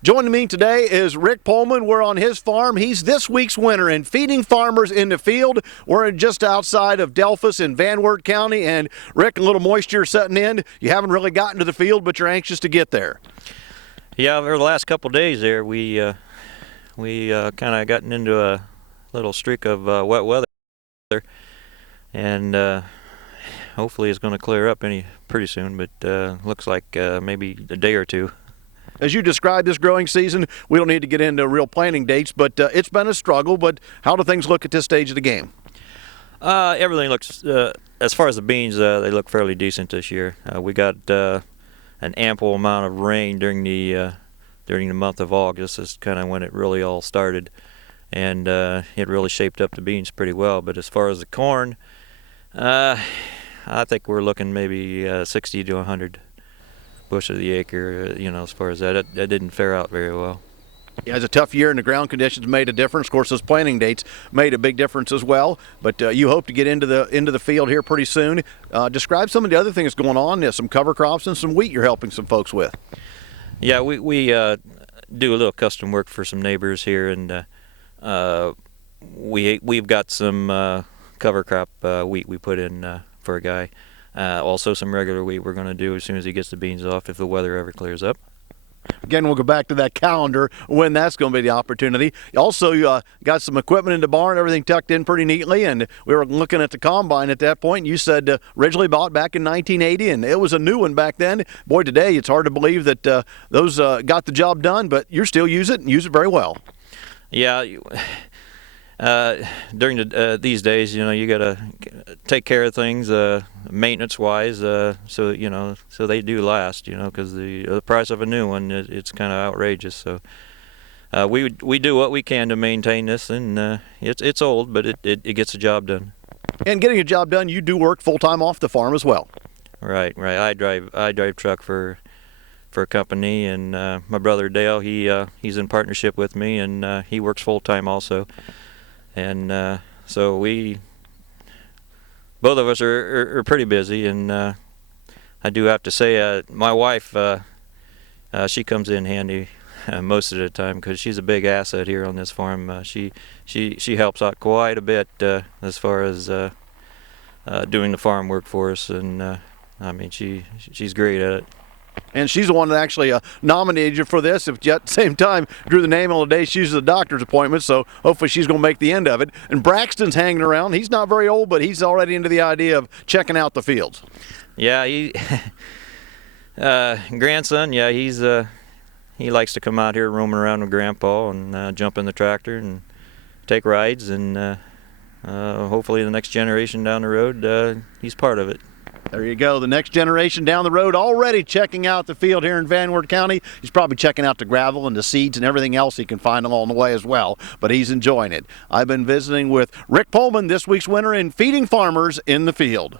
Joining me today is Rick Pohlman. We're on his farm. He's this week's winner in feeding farmers in the field. We're just outside of Delphos in Van Wert County. And Rick, a little moisture setting in. You haven't really gotten to the field, but you're anxious to get there. Yeah, over the last couple of days there, we kind of gotten into a little streak of wet weather, and hopefully it's going to clear up pretty soon. But looks like maybe a day or two. As you described this growing season, we don't need to get into real planting dates, but it's been a struggle. But how do things look at this stage of the game? Everything looks, as far as the beans, they look fairly decent this year. We got an ample amount of rain during the month of August. This is kind of when it really all started, and it really shaped up the beans pretty well. But as far as the corn, I think we're looking maybe 60 to 100 bushel of the acre. As far as that didn't fare out very well. Yeah, it's a tough year, and the ground conditions made a difference. Of course, those planting dates made a big difference as well. But you hope to get into the field here pretty soon. Describe some of the other things going on. There's some cover crops and some wheat you're helping some folks with. Yeah, we do a little custom work for some neighbors here, and we've got some cover crop wheat we put in for a guy. Also some regular wheat we're going to do as soon as he gets the beans off, if the weather ever clears up. Again, we'll go back to that calendar when that's going to be the opportunity. Also, you got some equipment in the barn, everything tucked in pretty neatly, and we were looking at the combine at that point. And you said originally bought back in 1980, and it was a new one back then. Boy, today it's hard to believe that those got the job done, but you still use it and use it very well. Yeah. During these days, you got to take care of things maintenance-wise, so they do last, because the price of a new one, it's kind of outrageous. So we do what we can to maintain this, and it's old, but it gets the job done. And getting a job done, you do work full-time off the farm as well. Right. I drive truck for a company, and my brother Dale, he's in partnership with me, and he works full-time also. And so both of us are pretty busy, and I do have to say my wife, she comes in handy most of the time, because she's a big asset here on this farm. She helps out quite a bit as far as doing the farm work for us, and she's great at it. And she's the one that actually nominated you for this. At the same time, drew the name on the day she uses a doctor's appointment, so hopefully she's going to make the end of it. And Braxton's hanging around. He's not very old, but he's already into the idea of checking out the fields. Yeah, grandson, yeah, he likes to come out here roaming around with Grandpa and jump in the tractor and take rides, and hopefully the next generation down the road, he's part of it. There you go. The next generation down the road already checking out the field here in Van Wert County. He's probably checking out the gravel and the seeds and everything else he can find along the way as well, but he's enjoying it. I've been visiting with Rick Pohlman, this week's winner in feeding farmers in the field.